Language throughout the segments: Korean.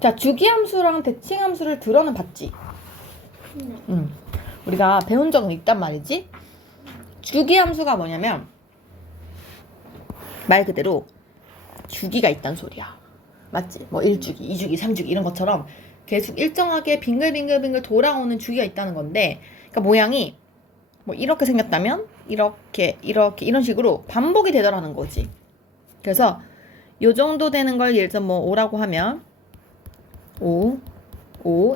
자, 주기함수랑 대칭함수를 들어는 봤지? 네. 우리가 배운 적은 있단 말이지? 주기함수가 뭐냐면 말 그대로 주기가 있단 소리야. 맞지? 뭐 1주기, 2주기, 3주기 이런 것처럼 계속 일정하게 빙글빙글빙글 돌아오는 주기가 있다는 건데, 그러니까 모양이 뭐 이렇게 생겼다면 이렇게 이런 식으로 반복이 되더라는 거지. 그래서 요 정도 되는 걸 예를 들어 뭐 5라고 하면 5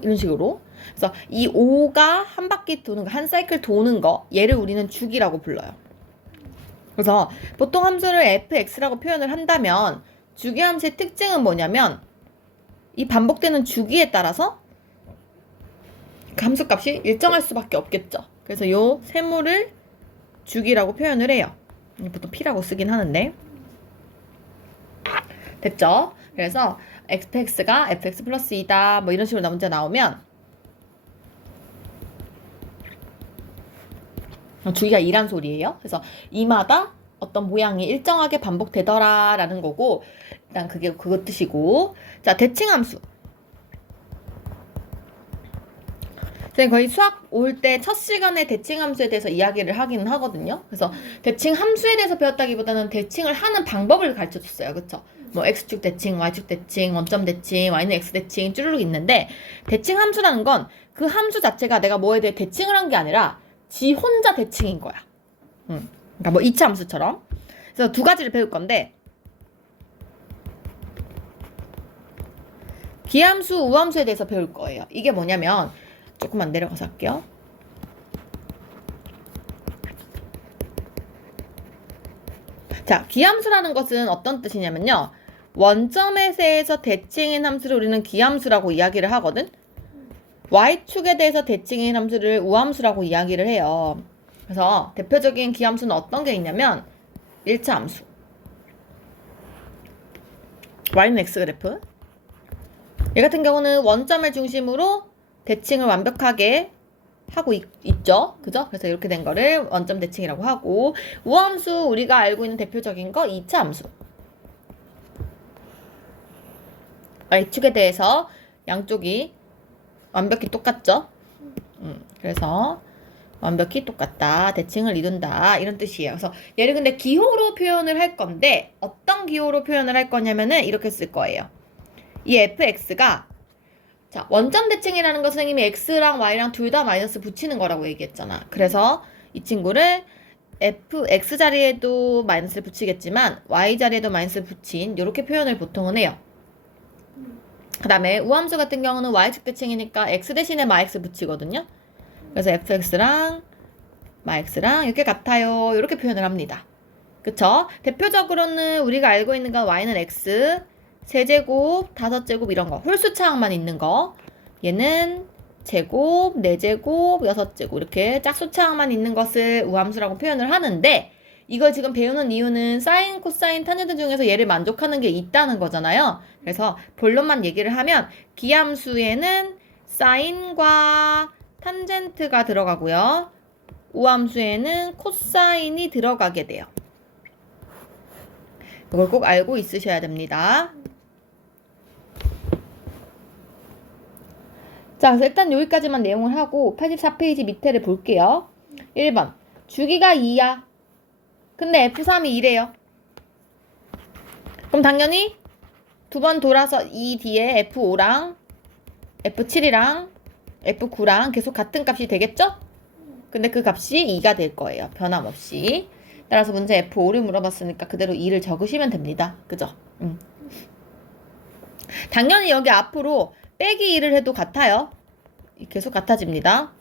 이런 식으로. 그래서 이 5가 한 바퀴 도는 거, 한 사이클 도는 거, 얘를 우리는 주기라고 불러요. 그래서 보통 함수를 fx라고 표현을 한다면 주기함수의 특징은 뭐냐면 이 반복되는 주기에 따라서 그 함수값이 일정할 수밖에 없겠죠. 그래서 요 세모를 주기라고 표현을 해요. 보통 p라고 쓰긴 하는데. 됐죠? 그래서 fx가 fx 플러스 2다 뭐 이런 식으로 문제 나오면 주기가 2란 소리예요. 그래서 이마다 어떤 모양이 일정하게 반복되더라 라는 거고, 일단 그거 뜻이고. 자, 대칭함수. 저희 거의 수학 올 때 첫 시간에 대칭함수에 대해서 이야기를 하기는 하거든요. 그래서 대칭함수에 대해서 배웠다기보다는 대칭을 하는 방법을 가르쳐줬어요. 그쵸? 뭐 x축 대칭, y축 대칭, 원점 대칭, y는 x 대칭 쭈르륵 있는데, 대칭함수라는 건 그 함수 자체가 내가 뭐에 대해 대칭을 한 게 아니라 지 혼자 대칭인 거야. 그러니까 뭐 이차 함수처럼. 그래서 두 가지를 배울 건데, 기함수, 우함수에 대해서 배울 거예요. 이게 뭐냐면 조금만 내려가서 할게요. 자, 기함수라는 것은 어떤 뜻이냐면요, 원점에 대해서 대칭인 함수를 우리는 기함수라고 이야기를 하거든. y축에 대해서 대칭인 함수를 우함수라고 이야기를 해요. 그래서 대표적인 기함수는 어떤 게 있냐면 1차 함수, y는 x그래프. 얘 같은 경우는 원점을 중심으로 대칭을 완벽하게 하고 있죠. 그죠? 그래서 이렇게 된 거를 원점 대칭이라고 하고, 우함수 우리가 알고 있는 대표적인 거 2차 함수. y축에 대해서 양쪽이 완벽히 똑같죠? 그래서 완벽히 똑같다, 대칭을 이룬다 이런 뜻이에요. 그래서 얘를 근데 기호로 표현을 할 건데 어떤 기호로 표현을 할 거냐면은 이렇게 쓸 거예요. 이 fx가, 자, 원점 대칭이라는 거 선생님이 x랑 y랑 둘 다 마이너스 붙이는 거라고 얘기했잖아. 그래서 이 친구를 x 자리에도 마이너스를 붙이겠지만 y 자리에도 마이너스를 붙인 이렇게 표현을 보통은 해요. 그 다음에 우함수 같은 경우는 y축 대칭이니까 x 대신에 마x 붙이거든요. 그래서 fx랑 마x랑 이렇게 같아요, 이렇게 표현을 합니다. 그쵸? 대표적으로는 우리가 알고 있는 건 y는 x, 세제곱, 5제곱 이런 거, 홀수차항만 있는 거. 얘는 제곱, 4제곱, 6제곱 이렇게 짝수차항만 있는 것을 우함수라고 표현을 하는데, 이걸 지금 배우는 이유는 사인, 코사인, 탄젠트 중에서 얘를 만족하는 게 있다는 거잖아요. 그래서 본론만 얘기를 하면 기함수에는 사인과 탄젠트가 들어가고요, 우함수에는 코사인이 들어가게 돼요. 이걸 꼭 알고 있으셔야 됩니다. 자, 그래서 일단 여기까지만 내용을 하고 84페이지 밑에를 볼게요. 1번, 주기가 2야. 근데 F3이 2래요. 그럼 당연히 두 번 돌아서 이 뒤에 F5랑 F7이랑 F9랑 계속 같은 값이 되겠죠? 근데 그 값이 2가 될 거예요, 변함없이. 따라서 문제 F5를 물어봤으니까 그대로 2를 적으시면 됩니다. 그죠? 당연히 여기 앞으로 빼기 2를 해도 같아요. 계속 같아집니다.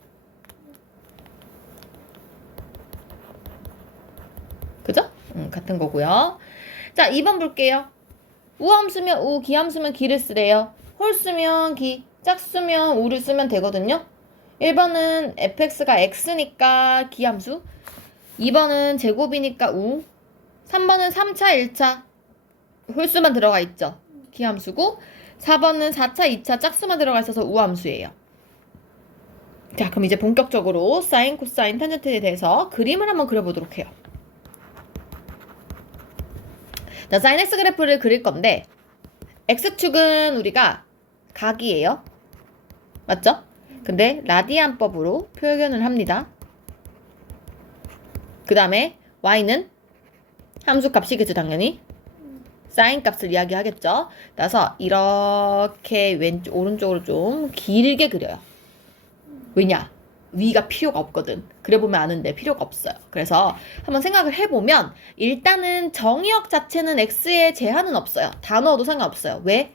그죠? 같은 거고요. 자, 2번 볼게요. 우함수면 우, 기함수면 기를 쓰래요. 홀수면 기, 짝수면 우를 쓰면 되거든요. 1번은 fx가 x니까 기함수, 2번은 제곱이니까 우, 3번은 3차, 1차 홀수만 들어가 있죠, 기함수고, 4번은 4차, 2차 짝수만 들어가 있어서 우함수예요. 자, 그럼 이제 본격적으로 사인, 코사인, 탄젠트에 대해서 그림을 한번 그려보도록 해요. 자, 사인 x 그래프를 그릴 건데, x축은 우리가 각이에요. 맞죠? 근데 라디안법으로 표현을 합니다. 그 다음에 y는 함수 값이겠죠, 당연히. 사인 값을 이야기하겠죠. 그래서 이렇게 오른쪽으로 좀 길게 그려요. 왜냐? 위가 필요가 없거든. 그려보면 아는데 필요가 없어요. 그래서 한번 생각을 해보면 일단은 정의역 자체는 x에 제한은 없어요. 다 넣어도 상관없어요. 왜?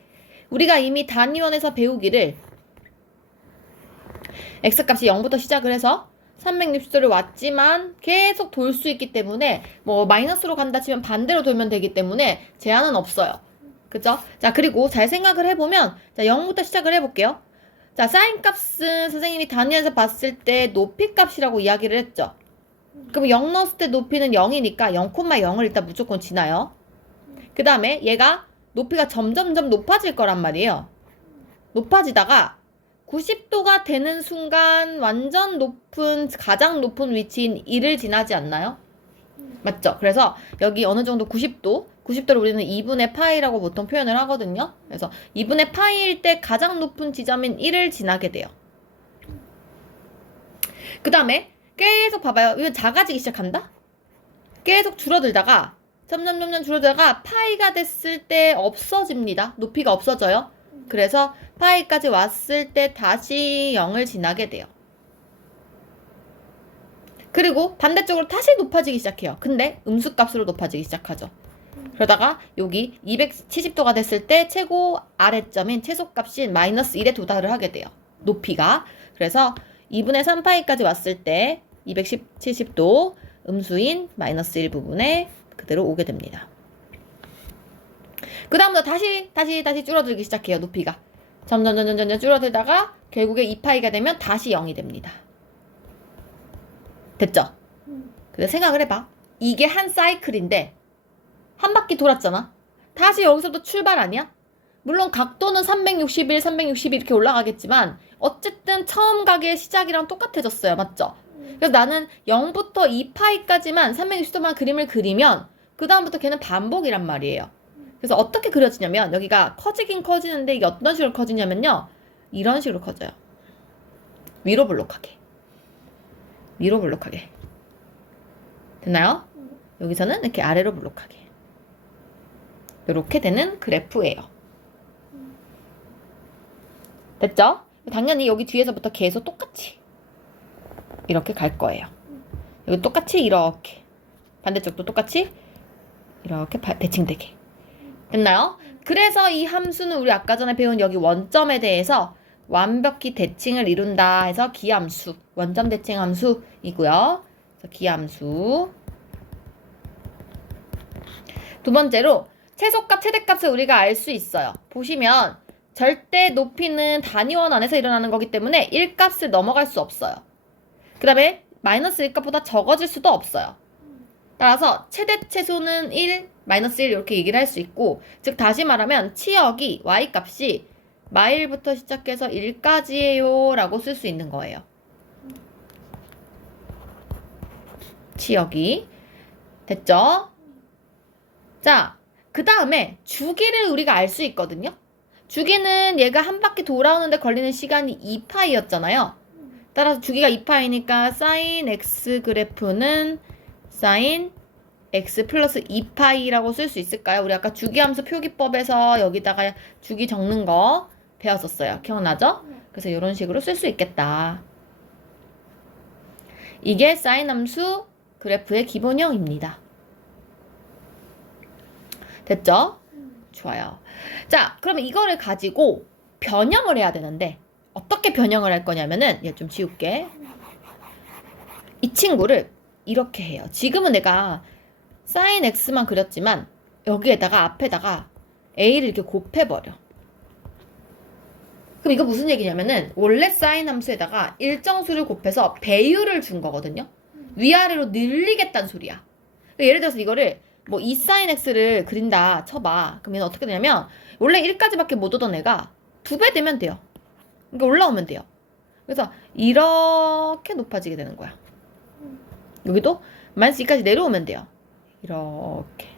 우리가 이미 단위원에서 배우기를 x값이 0부터 시작을 해서 360도를 왔지만 계속 돌 수 있기 때문에 뭐 마이너스로 간다 치면 반대로 돌면 되기 때문에 제한은 없어요. 그죠? 자, 그리고 잘 생각을 해보면 자, 0부터 시작을 해볼게요. 자, 사인 값은 선생님이 단위에서 봤을 때 높이 값이라고 이야기를 했죠. 그럼 0 넣었을 때 높이는 0이니까 0,0을 일단 무조건 지나요. 그 다음에 얘가 높이가 점점점 높아질 거란 말이에요. 높아지다가 90도가 되는 순간 완전 높은, 가장 높은 위치인 1을 지나지 않나요? 맞죠? 그래서 여기 어느 정도 90도를 우리는 2분의 파이라고 보통 표현을 하거든요. 그래서 2분의 파이일 때 가장 높은 지점인 1을 지나게 돼요. 그 다음에 계속 봐봐요. 이건 작아지기 시작한다? 계속 줄어들다가 점점 줄어들다가 파이가 됐을 때 없어집니다. 높이가 없어져요. 그래서 파이까지 왔을 때 다시 0을 지나게 돼요. 그리고 반대쪽으로 다시 높아지기 시작해요. 근데 음수값으로 높아지기 시작하죠. 그러다가 여기 270도가 됐을 때 최고 아래점인 최소값인 마이너스 1에 도달을 하게 돼요. 높이가. 그래서 2분의 3파이까지 왔을 때 270도 음수인 마이너스 1 부분에 그대로 오게 됩니다. 그 다음부터 다시 줄어들기 시작해요. 높이가. 점점 줄어들다가 결국에 2파이가 되면 다시 0이 됩니다. 됐죠? 근데 생각을 해봐. 이게 한 사이클인데 한 바퀴 돌았잖아. 다시 여기서부터 출발 아니야? 물론 각도는 361, 362 이렇게 올라가겠지만 어쨌든 처음 가게의 시작이랑 똑같아졌어요. 맞죠? 그래서 나는 0부터 2파이까지만 360도만 그림을 그리면 그 다음부터 걔는 반복이란 말이에요. 그래서 어떻게 그려지냐면 여기가 커지긴 커지는데 이게 어떤 식으로 커지냐면요. 이런 식으로 커져요. 위로 볼록하게. 위로 볼록하게. 됐나요? 여기서는 이렇게 아래로 볼록하게. 이렇게 되는 그래프예요. 됐죠? 당연히 여기 뒤에서부터 계속 똑같이 이렇게 갈 거예요. 여기 똑같이 이렇게. 반대쪽도 똑같이 이렇게 대칭되게. 됐나요? 그래서 이 함수는 우리 아까 전에 배운 여기 원점에 대해서 완벽히 대칭을 이룬다 해서 기함수, 원점 대칭 함수이고요. 그래서 기함수. 두 번째로 최소값, 최대값을 우리가 알 수 있어요. 보시면 절대 높이는 단위원 안에서 일어나는 거기 때문에 1값을 넘어갈 수 없어요. 그 다음에 마이너스 1값보다 적어질 수도 없어요. 따라서 최대 최소는 1, 마이너스 1 이렇게 얘기를 할 수 있고, 즉 다시 말하면 치역이 y값이 마일부터 시작해서 1까지예요 라고 쓸 수 있는 거예요. 치역이. 됐죠? 자, 그 다음에 주기를 우리가 알 수 있거든요. 주기는 얘가 한 바퀴 돌아오는데 걸리는 시간이 2파이였잖아요. 따라서 주기가 2파이니까 sin x 그래프는 sin x 플러스 2파이라고 쓸 수 있을까요? 우리 아까 주기함수 표기법에서 여기다가 주기 적는 거 배웠었어요. 기억나죠? 그래서 이런 식으로 쓸 수 있겠다. 이게 sin 함수 그래프의 기본형입니다. 됐죠? 좋아요. 자, 그러면 이거를 가지고 변형을 해야 되는데 어떻게 변형을 할 거냐면은 얘 좀 지울게. 이 친구를 이렇게 해요. 지금은 내가 sin x만 그렸지만 여기에다가 앞에다가 a를 이렇게 곱해버려. 그럼 이거 무슨 얘기냐면은 원래 sin 함수에다가 일정 수를 곱해서 배율을 준 거거든요. 위아래로 늘리겠다는 소리야. 그러니까 예를 들어서 이거를 뭐 2 sin x를 그린다 쳐봐. 그러면 어떻게 되냐면 원래 1까지밖에 못 오던 애가 2배 되면 돼요. 그러니까 올라오면 돼요. 그래서 이렇게 높아지게 되는 거야. 여기도 마이너스 2까지 내려오면 돼요. 이렇게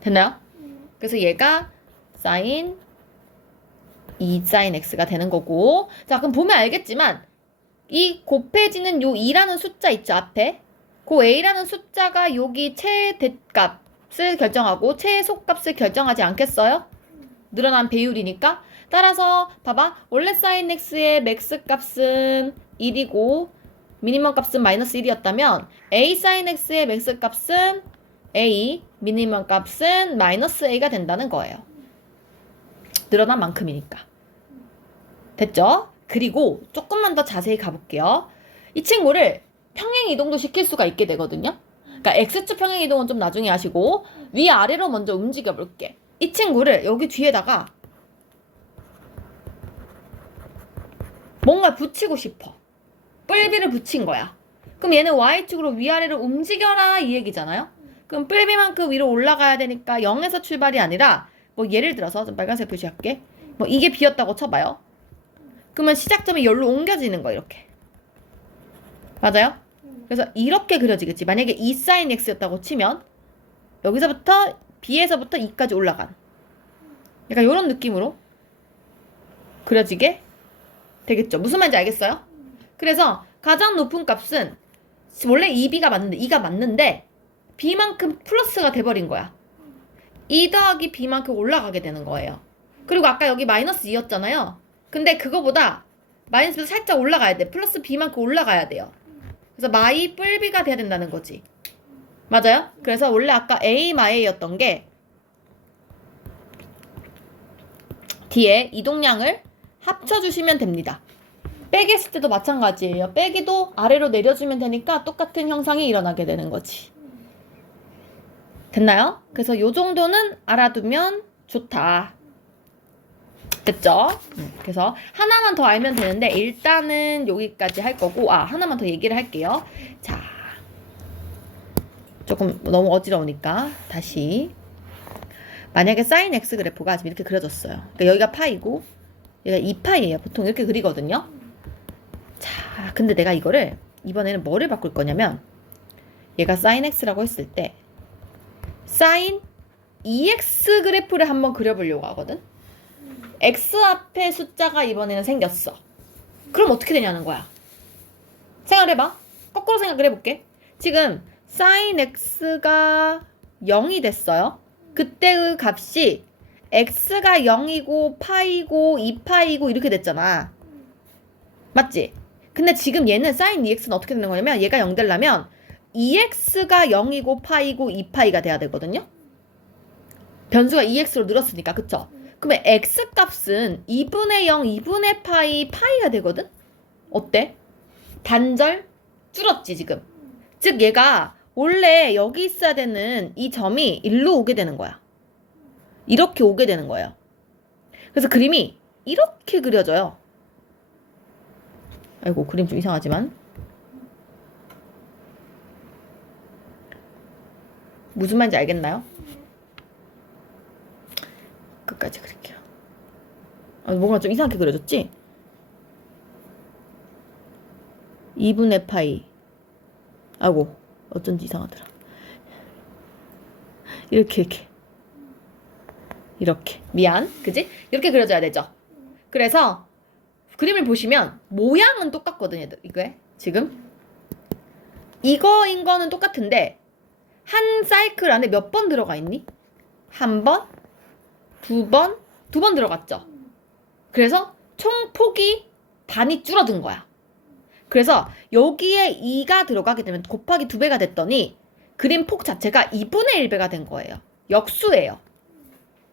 됐나요? 그래서 얘가 sin 2sin x가 되는 거고. 자, 그럼 보면 알겠지만 이 곱해지는 요 2라는 숫자 있죠, 앞에. 그 a라는 숫자가 여기 최대값을 결정하고 최소값을 결정하지 않겠어요? 늘어난 배율이니까. 따라서 봐봐. 원래 sin x의 맥스 값은 1이고 미니멈 값은 마이너스 1이었다면 a sin x의 맥스 값은 a, 미니멈 값은 마이너스 a가 된다는 거예요. 늘어난 만큼이니까. 됐죠? 그리고 조금만 더 자세히 가볼게요. 이 친구를 평행 이동도 시킬 수가 있게 되거든요. 그러니까 x축 평행 이동은 좀 나중에 하시고 위아래로 먼저 움직여 볼게. 이 친구를 여기 뒤에다가 뭔가 붙이고 싶어. 뿔비를 붙인 거야. 그럼 얘는 y축으로 위아래로 움직여라 이 얘기잖아요. 그럼 뿔비만큼 위로 올라가야 되니까 0에서 출발이 아니라 뭐 예를 들어서 좀 빨간색 표시할게. 뭐 이게 비었다고 쳐봐요. 그러면 시작점이 여기로 옮겨지는 거야 이렇게. 맞아요? 그래서 이렇게 그려지겠지. 만약에 2sin x였다고 치면 여기서부터 b에서부터 2까지 올라간 약간 이런 느낌으로 그려지게 되겠죠. 무슨 말인지 알겠어요? 그래서 가장 높은 값은 원래 2b가 맞는데 2가 맞는데 b만큼 플러스가 돼버린 거야. 2 더하기 b만큼 올라가게 되는 거예요. 그리고 아까 여기 마이너스 2였잖아요. 근데 그거보다 마이너스보다 살짝 올라가야 돼. 플러스 b만큼 올라가야 돼요. 그래서 마이 뿔비가 돼야 된다는 거지. 맞아요? 그래서 원래 아까 a 마이였던 게 뒤에 이동량을 합쳐주시면 됩니다. 빼기 했을 때도 마찬가지예요. 빼기도 아래로 내려주면 되니까 똑같은 형상이 일어나게 되는 거지. 됐나요? 그래서 요 정도는 알아두면 좋다. 됐죠? 그래서 하나만 더 알면 되는데 일단은 여기까지 할 거고 하나만 더 얘기를 할게요. 자, 조금 너무 어지러우니까 다시 만약에 sin x 그래프가 지금 이렇게 그려졌어요. 그러니까 여기가 파이고 여기가 2파이예요. 보통 이렇게 그리거든요. 자, 근데 내가 이거를 이번에는 뭐를 바꿀 거냐면 얘가 sin x라고 했을 때 sin 2x 그래프를 한번 그려보려고 하거든. x 앞에 숫자가 이번에는 생겼어. 그럼 어떻게 되냐는 거야. 생각해봐. 거꾸로 생각을 해볼게. 지금 sin x가 0이 됐어요. 그때의 값이 x가 0이고 파이고 2파이고 이렇게 됐잖아. 맞지? 근데 지금 얘는 sin 2x는 어떻게 되는 거냐면 얘가 0 되려면 2x가 0이고 파이고 2파이가 돼야 되거든요. 변수가 2x로 늘었으니까. 그쵸? 그러면 x값은 2분의 0, 2분의 파이가 되거든? 어때? 반절 줄었지 지금. 즉 얘가 원래 여기 있어야 되는 이 점이 일로 오게 되는 거야. 이렇게 오게 되는 거예요. 그래서 그림이 이렇게 그려져요. 아이고 그림 좀 이상하지만 무슨 말인지 알겠나요? 끝까지 그릴게요. 뭔가 좀 이상하게 그려졌지? 2분의 파이. 아이고 어쩐지 이상하더라. 이렇게 미안 그지? 이렇게 그려져야 되죠. 그래서 그림을 보시면 모양은 똑같거든요. 이게 지금 이거인 거는 똑같은데 한 사이클 안에 몇 번 들어가 있니? 한 번, 두 번 들어갔죠. 그래서 총 폭이 반이 줄어든 거야. 그래서 여기에 2가 들어가게 되면 곱하기 2배가 됐더니 그림 폭 자체가 2분의 1배가 된 거예요. 역수예요.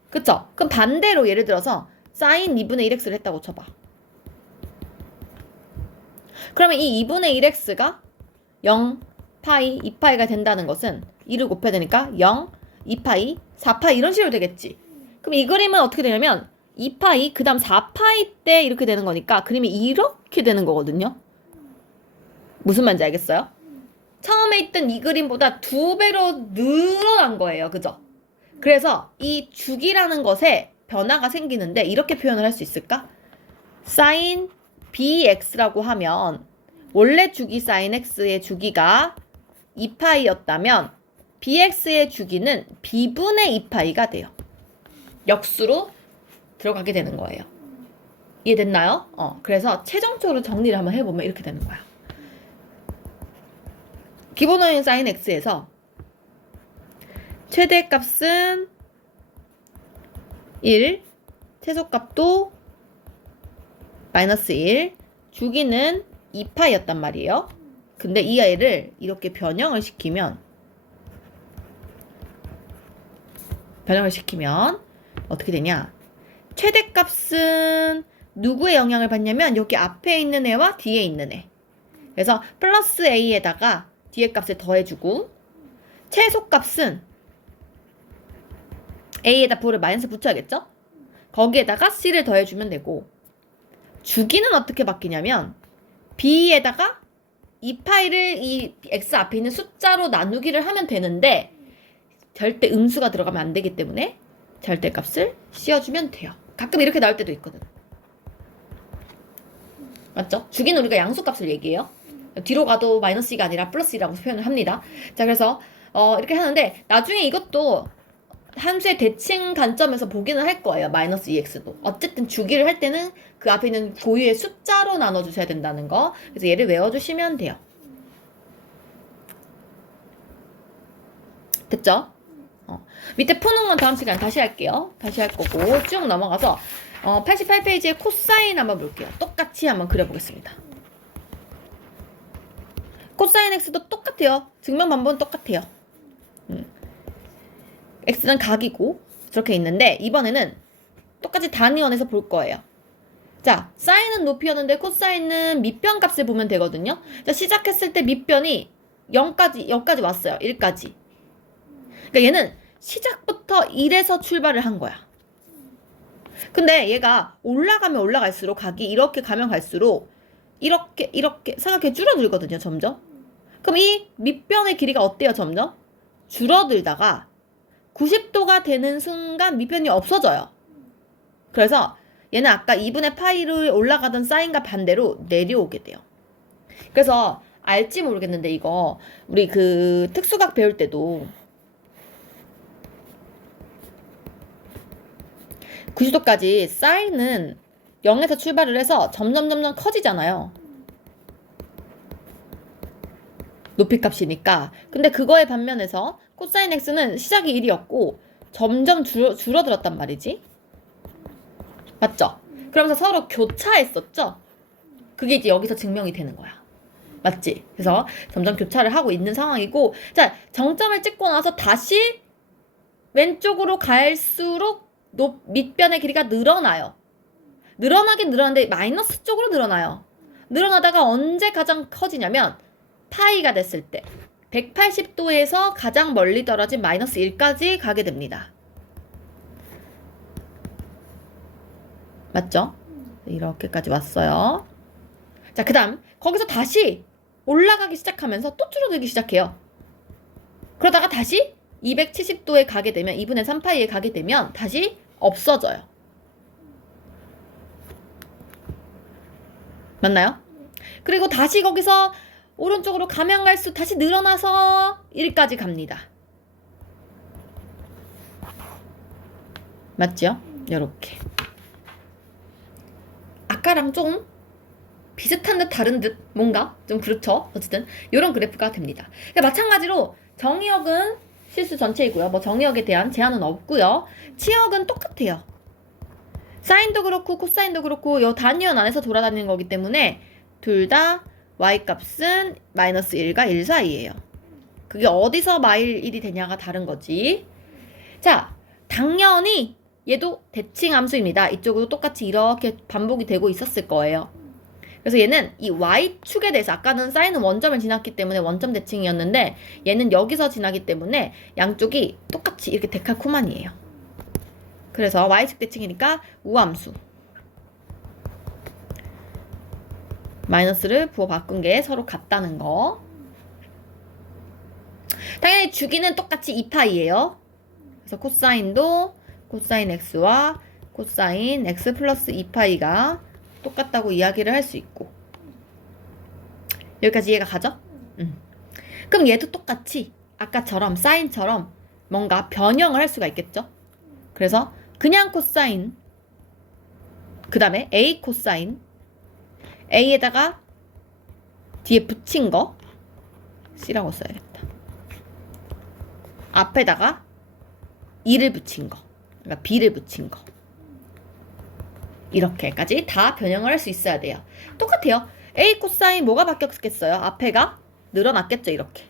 그쵸? 그럼 반대로 예를 들어서 sin 2분의 1x를 했다고 쳐봐. 그러면 이 2분의 1x가 0, 파이, 2파이가 된다는 것은 2를 곱해야 되니까 0, 2파이, 4파이 이런 식으로 되겠지. 그럼 이 그림은 어떻게 되냐면 2파이, 그 다음 4파이 때 이렇게 되는 거니까 그림이 이렇게 되는 거거든요. 무슨 말인지 알겠어요? 처음에 있던 이 그림보다 2배로 늘어난 거예요. 그죠? 그래서 이 주기라는 것에 변화가 생기는데 이렇게 표현을 할 수 있을까? sin bx라고 하면 원래 주기 sin x의 주기가 2파이였다면 bx의 주기는 b분의 2파이가 돼요. 역수로 들어가게 되는 거예요. 이해됐나요? 그래서 최종적으로 정리를 한번 해보면 이렇게 되는 거야. 기본원인 sin x에서 최대값은 1, 최소값도 마이너스 1, 주기는 2파이였단 말이에요. 근데 이 아이를 이렇게 변형을 시키면 어떻게 되냐? 최대값은 누구의 영향을 받냐면 여기 앞에 있는 애와 뒤에 있는 애. 그래서 플러스 a에다가 뒤에 값을 더해주고, 최소값은 a에다 부를 마이너스 붙여야겠죠? 거기에다가 c를 더해주면 되고, 주기는 어떻게 바뀌냐면 b에다가 2파이를 이 x 앞에 있는 숫자로 나누기를 하면 되는데 절대 음수가 들어가면 안 되기 때문에 절대값을 씌워주면 돼요. 가끔 이렇게 나올 때도 있거든. 맞죠? 주기는 우리가 양수값을 얘기해요. 뒤로 가도 마이너스 2가 아니라 플러스 2라고 표현을 합니다. 자, 그래서 이렇게 하는데 나중에 이것도 함수의 대칭 관점에서 보기는 할 거예요. 마이너스 2x도. 어쨌든 주기를 할 때는 그 앞에 있는 고유의 숫자로 나눠주셔야 된다는 거. 그래서 얘를 외워주시면 돼요. 됐죠? 밑에 푸는 건 다음 시간에 다시 할게요. 다시 할 거고 쭉 넘어가서 88페이지에 코사인 한번 볼게요. 똑같이 한번 그려보겠습니다. 코사인 x도 똑같아요. 증명 방법은 똑같아요. x는 각이고 저렇게 있는데 이번에는 똑같이 단위원에서 볼 거예요. 자, 사인은 높이였는데 코사인은 밑변 값을 보면 되거든요. 자, 시작했을 때 밑변이 0까지 왔어요. 1까지. 그러니까 얘는 시작부터 1에서 출발을 한 거야. 근데 얘가 올라가면 올라갈수록 각이 이렇게 가면 갈수록 이렇게 삼각형이 줄어들거든요. 점점. 그럼 이 밑변의 길이가 어때요? 점점 줄어들다가 90도가 되는 순간 밑변이 없어져요. 그래서 얘는 아까 2분의 파이로 올라가던 사인과 반대로 내려오게 돼요. 그래서 알지 모르겠는데 이거 우리 그 특수각 배울 때도 90도까지 사인은 0에서 출발을 해서 점점 커지잖아요. 높이값이니까. 근데 그거에 반면에서 코사인 x는 시작이 1이었고 점점 줄어들었단 말이지. 맞죠? 그러면서 서로 교차했었죠? 그게 이제 여기서 증명이 되는 거야. 맞지? 그래서 점점 교차를 하고 있는 상황이고, 자, 정점을 찍고 나서 다시 왼쪽으로 갈수록 밑변의 길이가 늘어나요. 늘어나긴 늘어나는데 마이너스 쪽으로 늘어나요. 늘어나다가 언제 가장 커지냐면 파이가 됐을 때 180도에서 가장 멀리 떨어진 마이너스 1까지 가게 됩니다. 맞죠? 이렇게까지 왔어요. 자, 그 다음 거기서 다시 올라가기 시작하면서 또 줄어들기 시작해요. 그러다가 다시 270도에 가게 되면 2분의 3파이에 가게 되면 다시 없어져요. 맞나요? 그리고 다시 거기서 오른쪽으로 가면 갈수록 다시 늘어나서 1까지 갑니다. 맞죠? 요렇게. 아까랑 좀 비슷한 듯 다른 듯 뭔가 좀 그렇죠. 어쨌든 이런 그래프가 됩니다. 그러니까 마찬가지로 정의역은 실수 전체이고요. 뭐 정의역에 대한 제한은 없고요. 치역은 똑같아요. 사인도 그렇고 코사인도 그렇고 요 단위원 안에서 돌아다니는 거기 때문에 둘 다 y값은 마이너스 1과 1 사이예요. 그게 어디서 마일 1이 되냐가 다른 거지. 자, 당연히 얘도 대칭 함수입니다. 이쪽으로 똑같이 이렇게 반복이 되고 있었을 거예요. 그래서 얘는 이 y축에 대해서 아까는 사인은 원점을 지났기 때문에 원점 대칭이었는데 얘는 여기서 지나기 때문에 양쪽이 똑같이 이렇게 데칼코마니예요. 그래서 y축 대칭이니까 우함수 마이너스를 부호 바꾼 게 서로 같다는 거. 당연히 주기는 똑같이 2파이예요. 그래서 코사인도 코사인 x와 코사인 x 플러스 2파이가 똑같다고 이야기를 할 수 있고. 여기까지 이해가 가죠? 그럼 얘도 똑같이 아까처럼 사인처럼 뭔가 변형을 할 수가 있겠죠? 그래서 그냥 코사인, 그 다음에 A 코사인, A에다가 뒤에 붙인 거 C라고 써야겠다. 앞에다가 2를 붙인 거, 그러니까 B를 붙인 거. 이렇게까지 다 변형을 할 수 있어야 돼요. 똑같아요. A 코사인 뭐가 바뀌었겠어요? 앞에가 늘어났겠죠, 이렇게.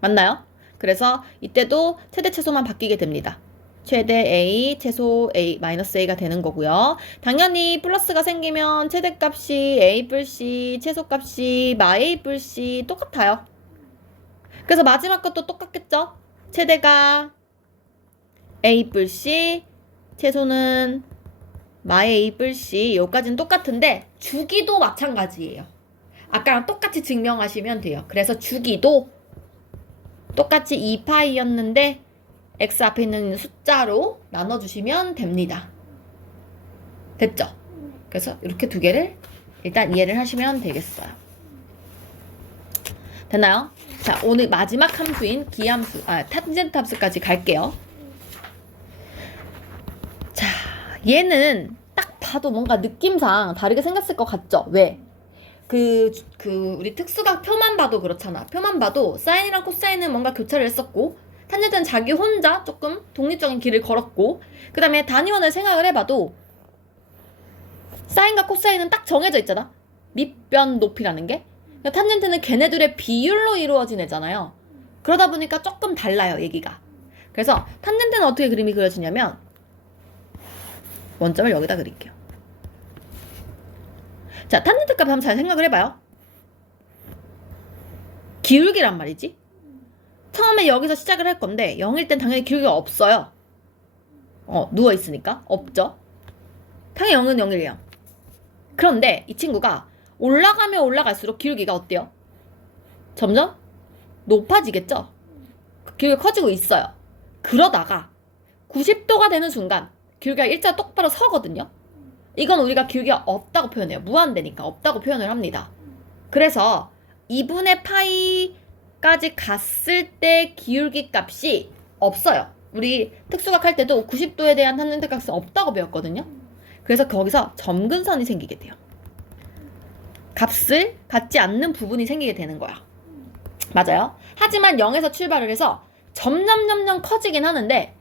맞나요? 그래서 이때도 최대 최소만 바뀌게 됩니다. 최대 A, 최소 A, 마이너스 A가 되는 거고요. 당연히 플러스가 생기면 최대값이 A 뿔 C, 최소값이 마A 뿔 C 똑같아요. 그래서 마지막 것도 똑같겠죠? 최대가 A 뿔 C, 최소는 마A 뿔 C, 여기까지는 똑같은데 주기도 마찬가지예요. 아까랑 똑같이 증명하시면 돼요. 그래서 주기도 똑같이 2파이였는데 x 앞에 있는 숫자로 나눠주시면 됩니다. 됐죠? 그래서 이렇게 두 개를 일단 이해를 하시면 되겠어요. 됐나요? 자, 오늘 마지막 함수인 기함수, 탄젠트 함수까지 갈게요. 자, 얘는 딱 봐도 뭔가 느낌상 다르게 생겼을 것 같죠? 왜? 우리 특수각 표만 봐도 그렇잖아. 표만 봐도 사인이랑 코사인은 뭔가 교차를 했었고, 탄젠트는 자기 혼자 조금 독립적인 길을 걸었고, 그 다음에 단위원을 생각을 해봐도 사인과 코사인은 딱 정해져 있잖아. 밑변 높이라는 게. 그러니까 탄젠트는 걔네들의 비율로 이루어진 애잖아요. 그러다 보니까 조금 달라요, 얘기가. 그래서 탄젠트는 어떻게 그림이 그려지냐면 원점을 여기다 그릴게요. 자, 탄젠트 값 한번 잘 생각을 해봐요. 기울기란 말이지. 처음에 여기서 시작을 할 건데 0일 땐 당연히 기울기가 없어요. 누워있으니까 없죠. 당연히 0은 0이에요. 그런데 이 친구가 올라가면 올라갈수록 기울기가 어때요? 점점 높아지겠죠? 기울기가 커지고 있어요. 그러다가 90도가 되는 순간 기울기가 일자 똑바로 서거든요. 이건 우리가 기울기가 없다고 표현해요. 무한대니까 없다고 표현을 합니다. 그래서 2분의 파이까지 갔을 때 기울기 값이 없어요. 우리 특수각 할 때도 90도에 대한 탄젠트 값은 없다고 배웠거든요. 그래서 거기서 점근선이 생기게 돼요. 값을 갖지 않는 부분이 생기게 되는 거야. 맞아요. 하지만 0에서 출발을 해서 점점 커지긴 하는데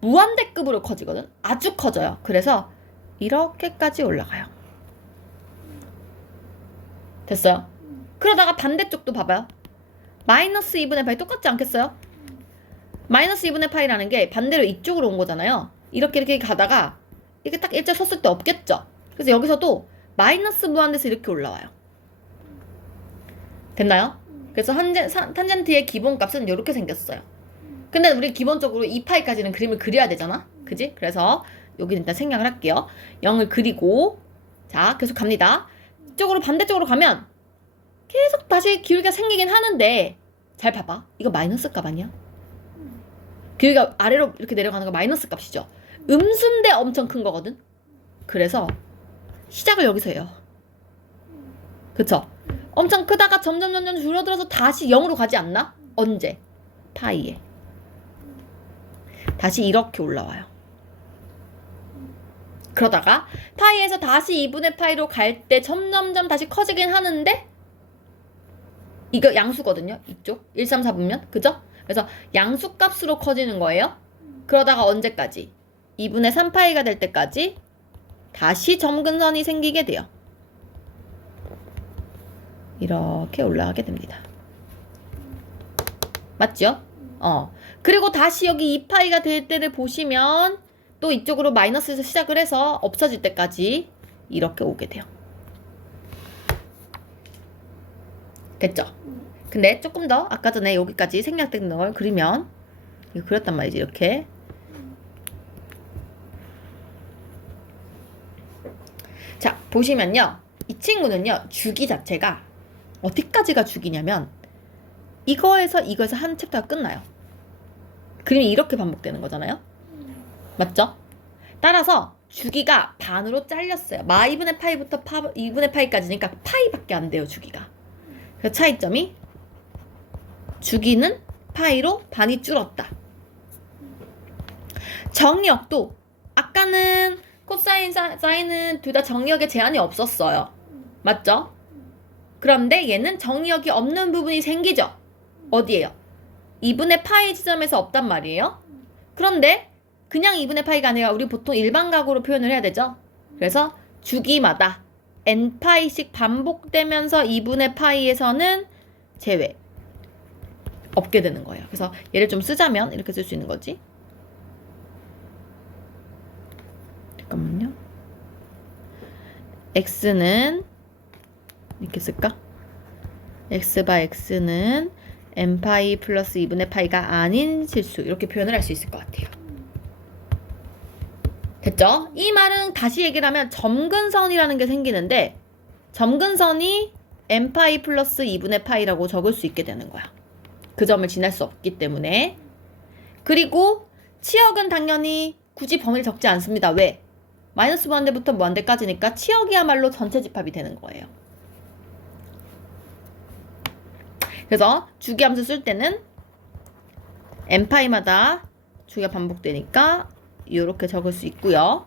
무한대급으로 커지거든. 아주 커져요. 그래서 이렇게까지 올라가요. 됐어요? 그러다가 반대쪽도 봐봐요. 마이너스 2분의 파이 똑같지 않겠어요? 마이너스 2분의 파이라는 게 반대로 이쪽으로 온 거잖아요. 이렇게 가다가 이렇게 딱 일자 섰을 때 없겠죠? 그래서 여기서도 마이너스 무한대에서 이렇게 올라와요. 됐나요? 그래서 탄젠트의 기본값은 이렇게 생겼어요. 근데 우리 기본적으로 2파이까지는 그림을 그려야 되잖아? 그지? 그래서 여기 일단 생략을 할게요. 0을 그리고 자, 계속 갑니다. 이쪽으로 반대쪽으로 가면 계속 다시 기울기가 생기긴 하는데 잘 봐봐. 이거 마이너스 값 아니야? 기울기가 아래로 이렇게 내려가는 거 마이너스 값이죠. 음수인데 엄청 큰 거거든. 그래서 시작을 여기서 해요. 그쵸? 엄청 크다가 점점 줄어들어서 다시 0으로 가지 않나? 언제? 파이에. 다시 이렇게 올라와요. 그러다가 파이에서 다시 2분의 파이로 갈 때 점점 다시 커지긴 하는데 이거 양수거든요. 이쪽 1, 3, 4분면 그죠? 그래서 양수값으로 커지는 거예요. 그러다가 언제까지? 2분의 3파이가 될 때까지 다시 점근선이 생기게 돼요. 이렇게 올라가게 됩니다. 맞죠? 그리고 다시 여기 2파이가 될 때를 보시면 또 이쪽으로 마이너스에서 시작을 해서 없어질 때까지 이렇게 오게 돼요. 됐죠? 근데 조금 더 아까 전에 여기까지 생략된 걸 그리면 이거 그렸단 말이지. 이렇게 자 보시면요, 이 친구는요 주기 자체가 어디까지가 주기냐면 이거에서 한 챕터가 끝나요. 그림이 이렇게 반복되는 거잖아요. 맞죠? 따라서 주기가 반으로 잘렸어요. 마 2분의 파이부터 2분의 파이까지니까 파이밖에 안 돼요, 주기가. 그 차이점이 주기는 파이로 반이 줄었다. 정역도 아까 아까는 코사인, 사인은 둘 다 정의역에 제한이 없었어요. 맞죠? 그런데 얘는 정의역이 없는 부분이 생기죠? 어디에요? 2분의 파이 지점에서 없단 말이에요. 그런데 그냥 2분의 파이가 아니라 우리 보통 일반각으로 표현을 해야 되죠? 그래서 주기마다 n파이씩 반복되면서 2분의 파이에서는 제외. 없게 되는 거예요. 그래서 얘를 좀 쓰자면 이렇게 쓸 수 있는 거지. 잠깐만요. x는 이렇게 쓸까? x 바 x는 n파이 플러스 2분의 파이가 아닌 실수 이렇게 표현을 할 수 있을 것 같아요. 됐죠? 이 말은 다시 얘기를 하면 점근선이라는 게 생기는데 점근선이 n파이 플러스 2분의 파이라고 적을 수 있게 되는 거야. 그 점을 지날 수 없기 때문에. 그리고 치역은 당연히 굳이 범위를 적지 않습니다. 왜? 마이너스 무한대부터 무한대까지니까 치역이야말로 전체 집합이 되는 거예요. 그래서 주기함수 쓸 때는 n파이마다 주기가 반복되니까 이렇게 적을 수 있고요.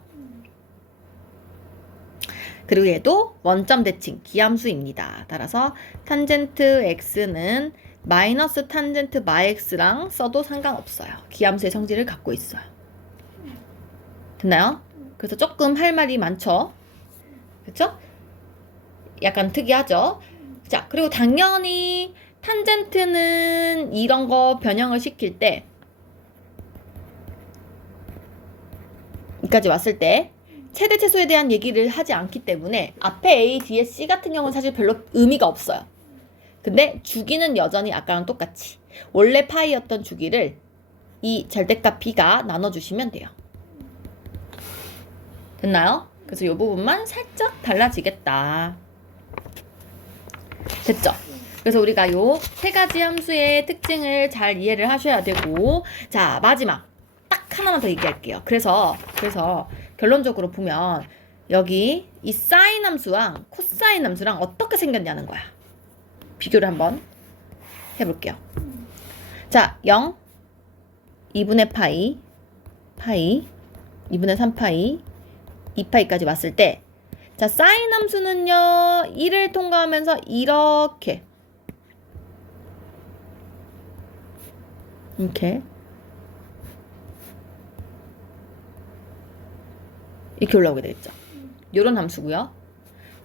그리고 얘도 원점 대칭 기함수입니다. 따라서 탄젠트 x는 마이너스 탄젠트 마x랑 써도 상관없어요. 기함수의 성질을 갖고 있어요. 됐나요? 그래서 조금 할 말이 많죠? 그렇죠? 약간 특이하죠? 자, 그리고 당연히 탄젠트는 이런 거 변형을 시킬 때 여기까지 왔을 때 최대 최소에 대한 얘기를 하지 않기 때문에 앞에 A, 뒤에 C 같은 경우는 사실 별로 의미가 없어요. 근데 주기는 여전히 아까랑 똑같이 원래 파이였던 주기를 이 절대값 B가 나눠주시면 돼요. 됐나요? 그래서 이 부분만 살짝 달라지겠다. 됐죠? 그래서 우리가 요 세 가지 함수의 특징을 잘 이해를 하셔야 되고, 자, 마지막 딱 하나만 더 얘기할게요. 그래서 결론적으로 보면 여기 이 사인 함수랑 코사인 함수랑 어떻게 생겼냐는 거야. 비교를 한번 해볼게요. 자, 0, 2분의 파이, 2분의 3파이, 2파이까지 왔을 때, 자, 사인 함수는요, 1을 통과하면서 이렇게 올라오게 되겠죠. 요런 함수고요.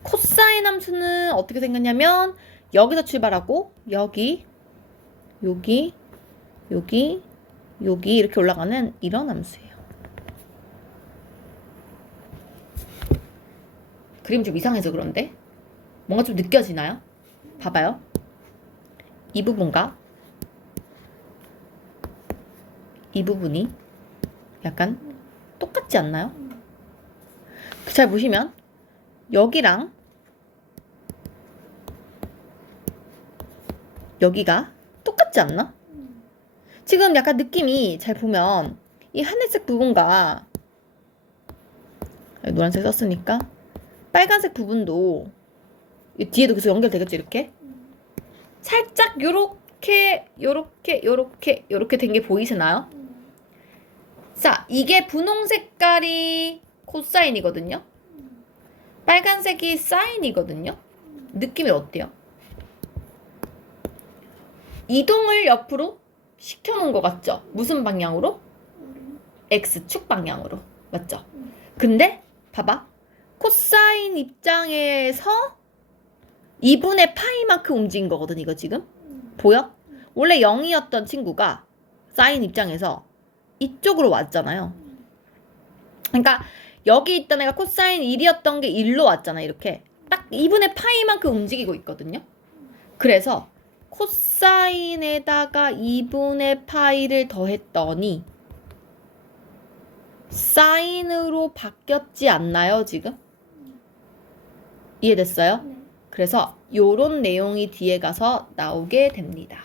코사인 함수는 어떻게 생겼냐면 여기서 출발하고 여기 이렇게 올라가는 이런 함수예요. 그림 좀 이상해서 그런데 뭔가 좀 느껴지나요? 봐봐요. 이 부분과 이 부분이 약간 똑같지 않나요? 잘 보시면 여기랑 여기가 똑같지 않나? 지금 약간 느낌이 잘 보면 이 하늘색 부분과 노란색 썼으니까 빨간색 부분도 뒤에도 계속 연결되겠죠, 이렇게? 살짝 요렇게 된 게 보이시나요? 자, 이게 분홍 색깔이 코사인이거든요. 빨간색이 사인이거든요. 느낌이 어때요? 이동을 옆으로 시켜놓은 것 같죠? 무슨 방향으로? X축 방향으로. 맞죠? 근데 봐봐. 코사인 입장에서 2분의 파이만큼 움직인 거거든, 이거 지금. 보여? 원래 0이었던 친구가 사인 입장에서 이쪽으로 왔잖아요. 그러니까 여기 있던 애가 코사인 1이었던 게 1로 왔잖아, 이렇게. 딱 2분의 파이만큼 움직이고 있거든요. 그래서 코사인에다가 2분의 파이를 더했더니 사인으로 바뀌었지 않나요, 지금? 이해됐어요? 네. 그래서 요런 내용이 뒤에 가서 나오게 됩니다.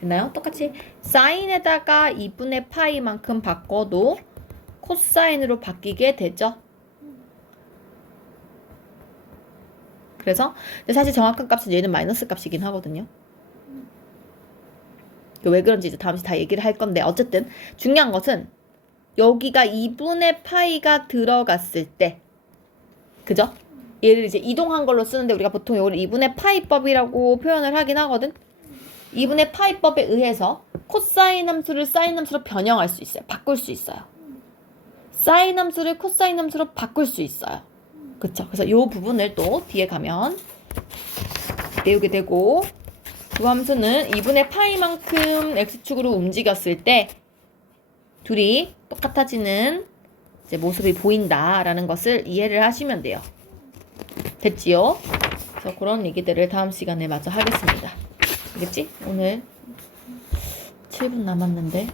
됐나요? 똑같이 사인에다가 2분의 파이만큼 바꿔도 코사인으로 바뀌게 되죠. 그래서 사실 정확한 값은 얘는 마이너스 값이긴 하거든요. 왜 그런지 이제 다음 시다 얘기를 할 건데 어쨌든 중요한 것은 여기가 2분의 파이가 들어갔을 때, 그죠? 얘를 이제 이동한 걸로 쓰는데 우리가 보통 이걸 2분의 파이법이라고 표현을 하긴 하거든. 2분의 파이법에 의해서 코사인 함수를 사인 함수로 변형할 수 있어요. 바꿀 수 있어요. 사인 함수를 코사인 함수로 바꿀 수 있어요. 그쵸? 그래서 이 부분을 또 뒤에 가면 배우게 되고, 두 함수는 2분의 파이만큼 x축으로 움직였을 때 둘이 똑같아지는 이제 모습이 보인다라는 것을 이해를 하시면 돼요. 됐지요? 그래서 그런 얘기들을 다음 시간에 마저 하겠습니다. 알겠지? 오늘 7분 남았는데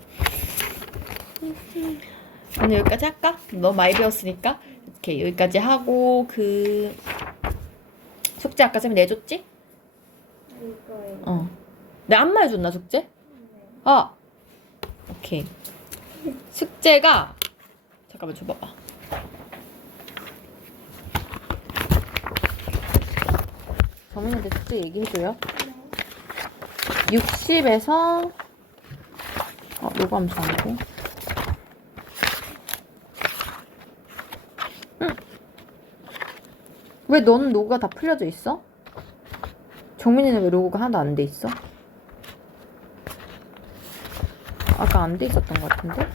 오늘 여기까지 할까? 너무 많이 배웠으니까 이렇게 여기까지 하고, 그 숙제 아까 쌤이 내줬지? 이거요. 내 안마 해줬나 숙제? 아, 오케이. 숙제가 잠깐만 줘봐봐. 정민이한테 숙제 얘기해줘요. 60에서 요거 함수 아니고. 왜 너는 로고가 다 풀려져 있어? 정민이는 왜 로고가 하나도 안 돼 있어? 아까 안 돼 있었던 것 같은데?